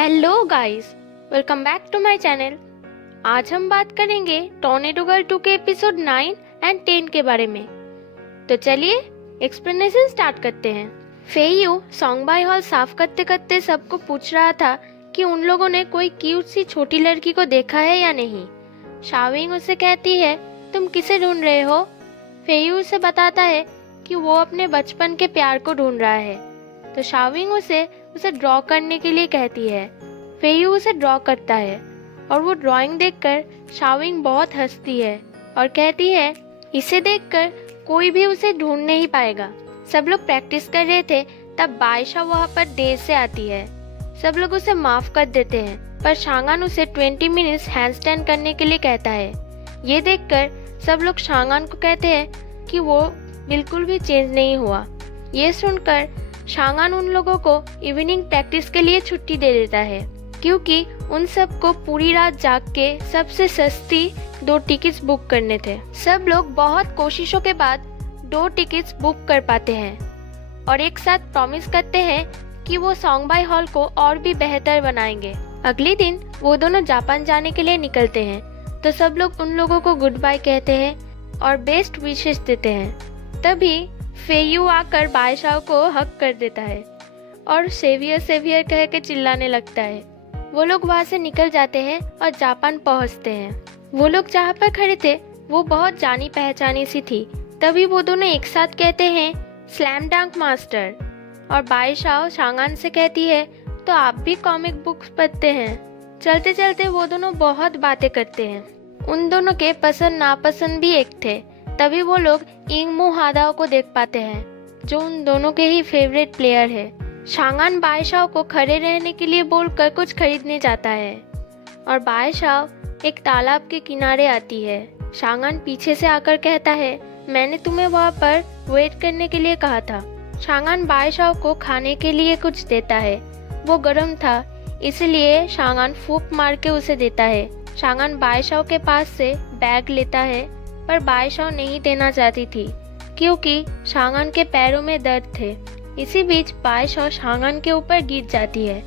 Hello guys, welcome back to my channel. आज हम बात करेंगे टॉर्नेडो गर्ल 2 के एपिसोड 9 एंड 10 के बारे में। तो चलिए एक्सप्लेनेशन स्टार्ट करते हैं। फेयू सॉन्गबाई हॉल साफ करते करते सबको पूछ रहा था कि उन लोगों ने कोई क्यूट सी छोटी लड़की को देखा है या नहीं। शाविंग उसे कहती है, तुम किसे ढूंढ रहे हो? फेयू उसे बताता है कि वो अपने बचपन के प्यार को ढूंढ रहा है। तो शाविंग उसे ड्रॉ करने के लिए कहती है। फेयू उसे ड्रॉ करता है और वो ड्राइंग देखकर शाविंग बहुत हंसती है और कहती है, इसे देखकर कोई भी उसे ढूंढ नहीं पाएगा। सब लोग प्रैक्टिस कर रहे थे तब बायशा वहाँ पर देर से आती है। सब लोग उसे माफ कर देते हैं पर शांगान उसे 20 मिनट्स हैंडस्टैंड करने के लिए कहता है। ये देखकर सब लोग शांगान को कहते हैं कि वो बिल्कुल भी चेंज नहीं हुआ। ये सुनकर शांगान उन लोगों को इवनिंग प्रैक्टिस के लिए छुट्टी दे देता है क्योंकि उन सबको पूरी रात जाग के सबसे सस्ती 2 टिकट्स बुक करने थे। सब लोग बहुत कोशिशों के बाद 2 टिकट्स बुक कर पाते हैं और एक साथ प्रॉमिस करते हैं कि वो सॉन्गबाई हॉल को और भी बेहतर बनाएंगे। अगले दिन वो दोनों जापान जाने के लिए निकलते हैं तो सब लोग उन लोगों को गुड बाय कहते हैं और बेस्ट विशेस देते हैं। तभी फेयू आकर बायशाओ को हक कर देता है और सेवियर सेवियर कह के चिल्लाने लगता है। वो लोग वहाँ से निकल जाते हैं और जापान पहुँचते हैं। वो लोग जहाँ पर खड़े थे वो बहुत जानी पहचानी सी थी। तभी वो दोनों एक साथ कहते हैं, स्लैम डंक मास्टर। और बायशाओ शांगान से कहती है, तो आप भी कॉमिक बुक्स पढ़ते हैं। चलते चलते वो दोनों बहुत बातें करते हैं। उन दोनों के पसंद नापसंद भी एक थे। तभी वो लोग इंगमू हादाओ को देख पाते हैं जो उन दोनों के ही फेवरेट प्लेयर है। शांगान बायशाओ को खड़े रहने के लिए बोलकर कुछ खरीदने जाता है और बायशाओ एक तालाब के किनारे आती है। शांगान पीछे से आकर कहता है, मैंने तुम्हें वहाँ पर वेट करने के लिए कहा था। शांगान बायशाओ को खाने के लिए कुछ देता है। वो गर्म था इसलिए शांगान फूंक मार के उसे देता है। शांगान बायशाओ के पास से बैग लेता है पर बायशाओ नहीं देना चाहती थी क्योंकि शांगान के पैरों में दर्द थे। इसी बीच बायशाओ शांगान के ऊपर गिर जाती है।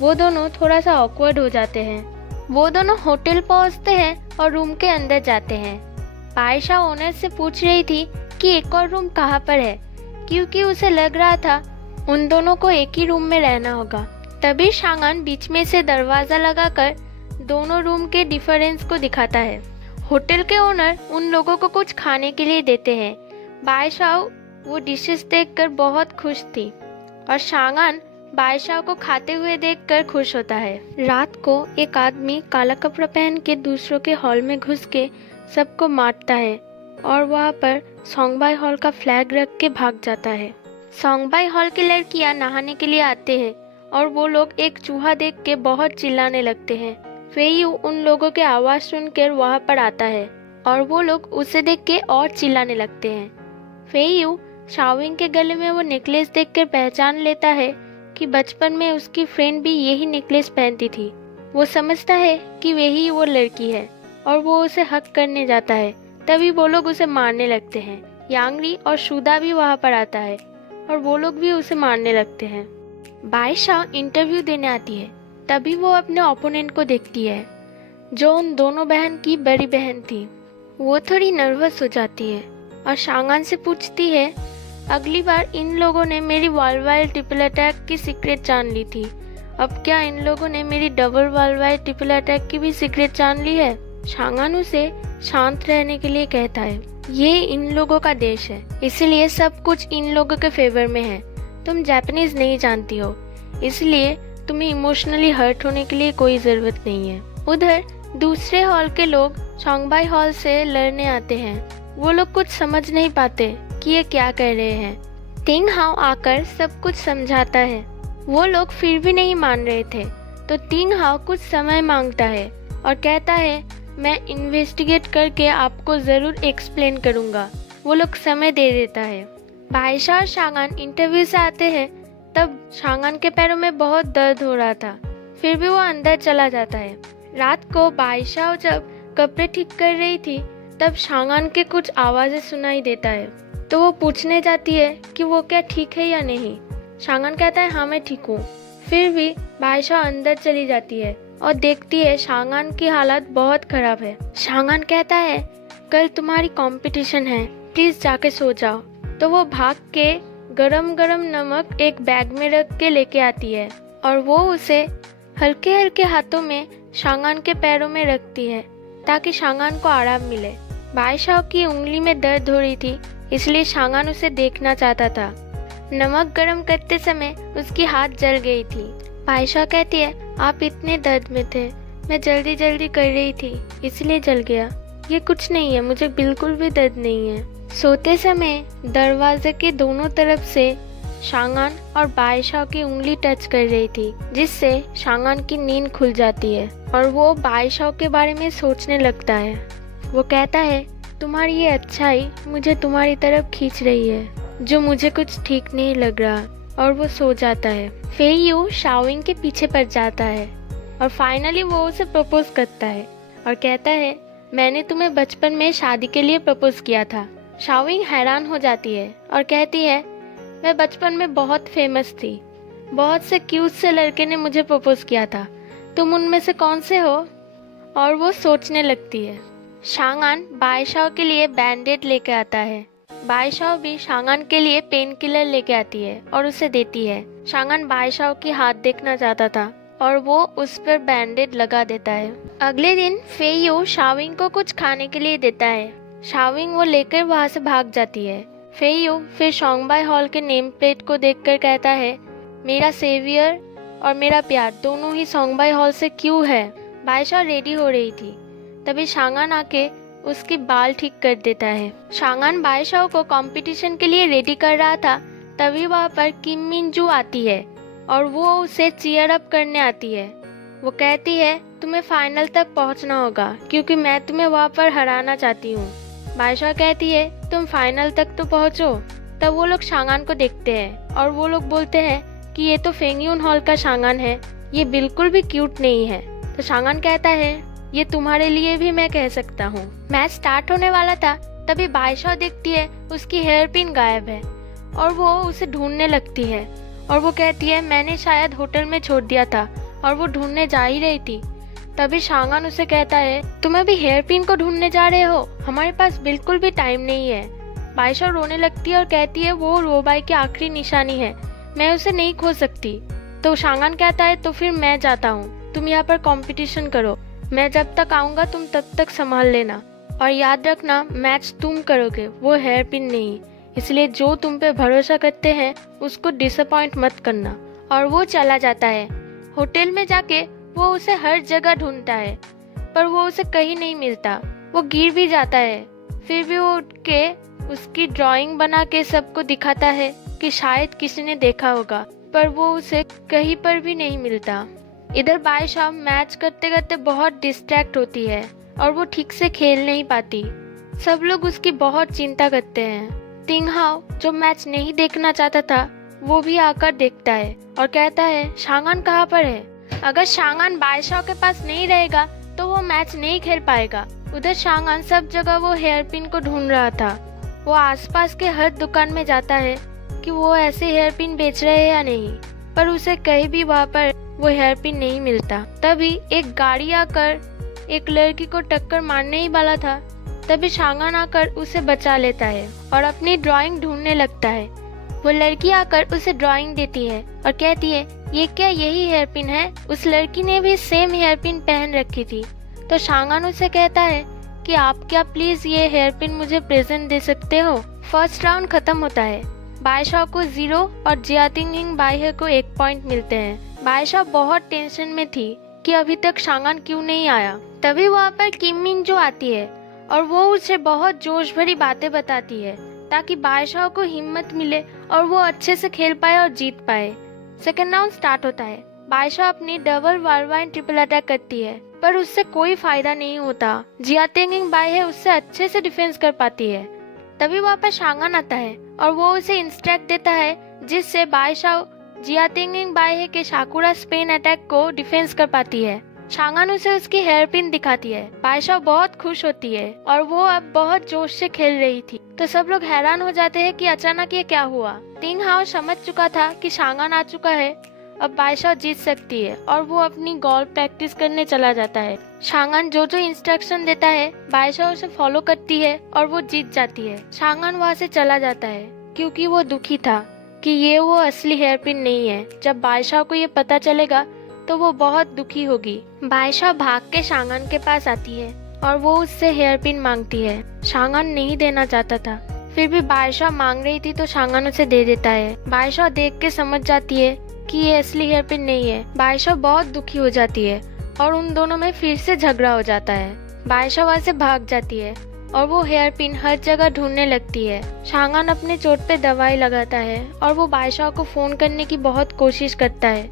वो दोनों थोड़ा सा ऑकवर्ड हो जाते हैं। वो दोनों होटल पहुंचते हैं और रूम के अंदर जाते हैं। बायशाओ ओनर से पूछ रही थी कि एक और रूम कहाँ पर है क्योंकि उसे लग रहा था उन दोनों को एक ही रूम में रहना होगा। तभी शांगान बीच में से दरवाजा लगाकर दोनों रूम के डिफरेंस को दिखाता है। होटल के ओनर उन लोगों को कुछ खाने के लिए देते हैं। बायशाओ वो डिशेस देखकर बहुत खुश थी और शांगान बायशाओ को खाते हुए देखकर खुश होता है। रात को एक आदमी काला कपड़ा पहन के दूसरों के हॉल में घुस के सबको मारता है और वहाँ पर सॉन्गबाई हॉल का फ्लैग रख के भाग जाता है। सॉन्गबाई हॉल की लड़कियाँ नहाने के लिए आते हैं और वो लोग एक चूहा देख के बहुत चिल्लाने लगते हैं। फेयू उन लोगों के आवाज सुनकर वहाँ पर आता है और वो लोग उसे देख के और चिल्लाने लगते हैं। फेयू शाविंग के गले में वो नेकलेस देखकर पहचान लेता है कि बचपन में उसकी फ्रेंड भी यही नेकलेस पहनती थी। वो समझता है कि वही वो लड़की है और वो उसे हक करने जाता है। तभी वो लोग उसे मारने लगते हैं। यांगरी और शुदा भी वहाँ पर आता है और वो लोग भी उसे मारने लगते हैं। बायशा इंटरव्यू देने आती है। तभी वो अपने ओपोनेंट को देखती है जो उन दोनों बहन की बड़ी बहन थी। वो थोड़ी नर्वस हो जाती है और शांगान से पूछती है, अगली बार इन लोगों ने मेरी वर्ल्डवाइड ट्रिपल अटैक की सीक्रेट जान ली थी, अब क्या इन लोगों ने मेरी डबल वर्ल्डवाइड ट्रिपल अटैक की भी सीक्रेट जान ली है? शांगान उसे शांत रहने के लिए कहता है, ये इन लोगों का देश है इसलिए सब कुछ इन लोगों के फेवर में है। तुम जापानीज नहीं जानती हो इसलिए तुम्हें इमोशनली हर्ट होने के लिए कोई जरूरत नहीं है। उधर दूसरे हॉल के लोग सॉन्गबाई हॉल से लड़ने आते हैं। वो लोग कुछ समझ नहीं पाते कि ये क्या कह रहे हैं। तिंग हाओ आकर सब कुछ समझाता है। वो लोग फिर भी नहीं मान रहे थे तो तिंग हाओ कुछ समय मांगता है और कहता है, मैं इन्वेस्टिगेट करके आपको जरूर एक्सप्लेन करूंगा। वो लोग समय दे देता है। बायशा और शांगान इंटरव्यू से आते हैं। तब शांगान के पैरों में बहुत दर्द हो रहा था फिर भी वो अंदर चला जाता है। रात को बायशा जब कपड़े ठीक कर रही थी तब शांगान के कुछ आवाजें सुनाई देता है तो वो पूछने जाती है कि वो क्या ठीक है या नहीं। शांगान कहता है, हाँ मैं ठीक हूँ। फिर भी बायशा अंदर चली जाती है और देखती है शांगान की हालत बहुत खराब है। शांगान कहता है कल तुम्हारी कंपटीशन है, प्लीज जाके सो जाओ। तो वो भाग के गरम गरम नमक एक बैग में रख के लेके आती है और वो उसे हल्के हल्के हाथों में शांगान के पैरों में रखती है ताकि शांगान को आराम मिले। बायशा की उंगली में दर्द हो रही थी, इसलिए शांगान उसे देखना चाहता था। नमक गरम करते समय उसकी हाथ जल गई थी। बायशा कहती है आप इतने दर्द में थे, मैं जल्दी जल्दी कर रही थी इसलिए जल गया। ये कुछ नहीं है, मुझे बिल्कुल भी दर्द नहीं है। सोते समय दरवाजे के दोनों तरफ से शांगान और बायशा की उंगली टच कर रही थी, जिससे शांगान की नींद खुल जाती है और वो बायशा के बारे में सोचने लगता है। वो कहता है तुम्हारी ये अच्छाई मुझे तुम्हारी तरफ खींच रही है, जो मुझे कुछ ठीक नहीं लग रहा, और वो सो जाता है। फेयू शाओविंग के पीछे पड़ जाता है और फाइनली वो उसे प्रपोज करता है और कहता है मैंने तुम्हें बचपन में शादी के लिए प्रपोज किया था। शाओविंग हैरान हो जाती है और कहती है मैं बचपन में बहुत फेमस थी, बहुत से क्यूट से लड़के ने मुझे प्रपोज किया था, तुम उनमें से कौन से हो? और वो सोचने लगती है। शांगान बायशा के लिए बैंडेड लेके आता है। बायशा भी शांगान के लिए पेन किलर लेके आती है और उसे देती है। शांगान बायशा की हाथ देखना चाहता था और वो उस पर बैंडेड लगा देता है। अगले दिन फेयू शाओविंग को कुछ खाने के लिए देता है। शाओविंग वो लेकर वहाँ से भाग जाती है। फेयू फिर शोंगबाई हॉल के नेम प्लेट को देखकर कहता है मेरा सेवियर और मेरा प्यार दोनों ही शोंगबाई हॉल से क्यों है? बायशा रेडी हो रही थी, तभी शांगान आके उसकी बाल ठीक कर देता है। शांगान बायशा को कंपटीशन के लिए रेडी कर रहा था, तभी वहाँ पर किम मिनजू आती है और वो उसे चीयर अप करने आती है। वो कहती है तुम्हें फाइनल तक पहुँचना होगा क्योंकि मैं तुम्हें वहाँ पर हराना चाहती हूँ। बायशा कहती है तुम फाइनल तक तो पहुँचो। तब वो लोग शांगान को देखते हैं और वो लोग बोलते हैं कि ये तो फेंगयून हॉल का शांगान है, ये बिल्कुल भी क्यूट नहीं है। तो शांगान कहता है ये तुम्हारे लिए भी मैं कह सकता हूँ। मैच स्टार्ट होने वाला था, तभी बायशा देखती है उसकी हेयर पिन गायब है और वो उसे ढूंढने लगती है और वो कहती है मैंने शायद होटल में छोड़ दिया था, और वो ढूंढने जा ही रही थी। तभी शांगान उसे कहता है तुम अभी हेयर पिन को ढूंढने जा रहे हो, हमारे पास बिल्कुल भी टाइम नहीं है। बायशा रोने लगती है और कहती है वो रोबाई की आखिरी निशानी है, मैं उसे नहीं खो सकती। तो शांगान कहता है तो फिर मैं जाता हूँ, तुम यहाँ पर कंपटीशन करो, मैं जब तक आऊँगा तुम तब तक संभाल लेना, और याद रखना मैच तुम करोगे, वो हेयर पिन नहीं। इसलिए जो तुम पे भरोसा करते हैं उसको डिसअपॉइंट मत करना। और वो चला जाता है। होटल में जाके वो उसे हर जगह ढूंढता है, पर वो उसे कहीं नहीं मिलता। वो गिर भी जाता है, फिर भी वो उठ के उसकी ड्राइंग बना के सबको दिखाता है कि शायद किसी ने देखा होगा, पर वो उसे कहीं पर भी नहीं मिलता। इधर बायशा मैच करते करते बहुत डिस्ट्रैक्ट होती है और वो ठीक से खेल नहीं पाती। सब लोग उसकी बहुत चिंता करते हैं। तिंगहाओ जो मैच नहीं देखना चाहता था वो भी आकर देखता है और कहता है शांगान कहाँ पर है? अगर शांगान बायशा के पास नहीं रहेगा तो वो मैच नहीं खेल पाएगा। उधर शांगान सब जगह वो हेयर पिन को ढूंढ रहा था। वो आसपास के हर दुकान में जाता है कि वो ऐसे हेयर पिन बेच रहे हैं या नहीं, पर उसे कहीं भी वहाँ पर वो हेयर पिन नहीं मिलता। तभी एक गाड़ी आकर एक लड़की को टक्कर मारने ही वाला था, तभी शांगान आकर उसे बचा लेता है और अपनी ड्राइंग ढूंढने लगता है। वो लड़की आकर उसे ड्राइंग देती है और कहती है ये क्या यही हेयर पिन है? उस लड़की ने भी सेम हेयर पिन पहन रखी थी। तो शांगान उसे कहता है कि आप क्या प्लीज ये हेयर पिन मुझे प्रेजेंट दे सकते हो? फर्स्ट राउंड खत्म होता है। बायशा को 0 और जियातिंग बाइहे को 1 पॉइंट मिलते हैं। बायशा बहुत टेंशन में थी कि अभी तक शांगान क्यों नहीं आया। तभी वहाँ पर किम मिनजू आती है और वो उसे बहुत जोश भरी बातें बताती है ताकि बायशा को हिम्मत मिले और वो अच्छे से खेल पाए और जीत पाए। सेकेंड राउंड स्टार्ट होता है। बायशा अपनी डबल वालवाइन ट्रिपल अटैक करती है, पर उससे कोई फायदा नहीं होता। जियातिंग बाइहे उससे अच्छे से डिफेंस कर पाती है। तभी वहाँ पर शांगान आता है और वो उसे इंस्ट्रक्ट देता है जिससे बायशा जियातिंग बाइहे के शाकुरा स्पेन अटैक को डिफेंस कर पाती है। शांगान उसे उसकी हेयर पिन दिखाती है। बायशा बहुत खुश होती है और वो अब बहुत जोश से खेल रही थी। तो सब लोग हैरान हो जाते हैं कि अचानक ये क्या हुआ। तिंगहाओ समझ चुका था कि शांगान आ चुका है अब बायशा जीत सकती है और वो अपनी गोल्फ प्रैक्टिस करने चला जाता है। शांगन जो जो इंस्ट्रक्शन देता है बायशा उसे फॉलो करती है और वो जीत जाती है। शांगन वहाँ से चला जाता है क्योंकि वो दुखी था कि ये वो असली हेयरपिन नहीं है। जब बायशा को ये पता चलेगा तो वो बहुत दुखी होगी। बायशा भाग के शांगन के पास आती है और वो उससे हेयरपिन मांगती है। शांगन नहीं देना चाहता था, फिर भी बायशा मांग रही थी तो शांगन उसे दे देता है। बायशा देख के समझ जाती है कि ये असली हेयरपिन नहीं है। बायशा बहुत दुखी हो जाती है और उन दोनों में फिर से झगड़ा हो जाता है। बायशा वहाँ से भाग जाती है और वो हेयरपिन हर जगह ढूंढने लगती है। शांगन अपने चोट पे दवाई लगाता है और वो बायशा को फोन करने की बहुत कोशिश करता है,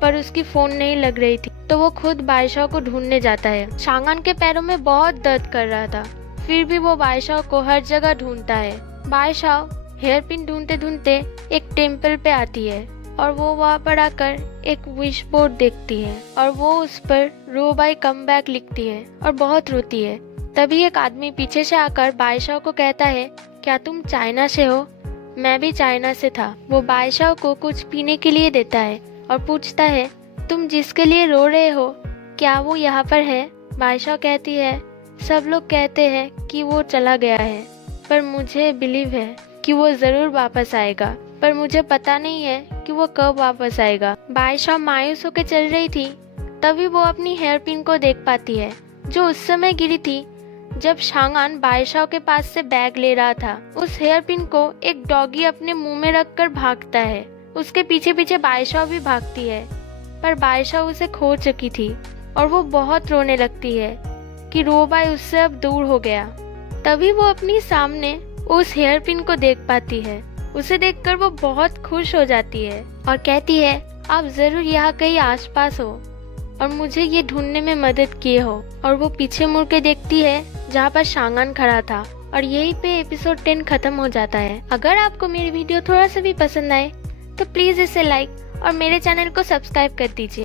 पर उसकी फोन नहीं लग रही थी तो वो खुद बायशा को ढूंढने जाता है। शांगन के पैरों में बहुत दर्द कर रहा था, फिर भी वो बायशा को हर जगह ढूंढता है। बायशा हेयरपिन ढूंढते ढूंढते एक टेम्पल पे आती है और वो वहाँ पर आकर एक विश बोर्ड देखती है और वो उस पर रो बाय कम बैक लिखती है और बहुत रोती है। तभी एक आदमी पीछे से आकर बायशा को कहता है, क्या तुम चाइना से हो? मैं भी चाइना से था। वो बायशा को कुछ पीने के लिए देता है और पूछता है, तुम जिसके लिए रो रहे हो क्या वो यहाँ पर है? बायशा कहती है, सब लोग कहते हैं कि वो चला गया है, पर मुझे बिलीव है कि वो जरूर वापस आएगा, पर मुझे पता नहीं है कि वो कब वापस आएगा। बायशा मायूस होकर चल रही थी, तभी वो अपनी हेयरपिन को देख पाती है जो उस समय गिरी थी जब शांगन बायशा के पास से बैग ले रहा था। उस हेयरपिन को एक डॉगी अपने मुंह में रखकर भागता है। उसके पीछे पीछे बायशा भी भागती है, पर बायशा उसे खो चुकी थी और वो बहुत रोने लगती है कि रोबाई उससे अब दूर हो गया। तभी वो अपनी सामने उस हेयरपिन को देख पाती है। उसे देखकर वो बहुत खुश हो जाती है और कहती है, आप जरूर यहाँ कहीं आसपास हो और मुझे ये ढूंढने में मदद किए हो। और वो पीछे मुड़ के देखती है जहाँ पर शांगन खड़ा था और यहीं पे एपिसोड 10 खत्म हो जाता है। अगर आपको मेरी वीडियो थोड़ा सा भी पसंद आए तो प्लीज इसे लाइक और मेरे चैनल को सब्सक्राइब कर दीजिए।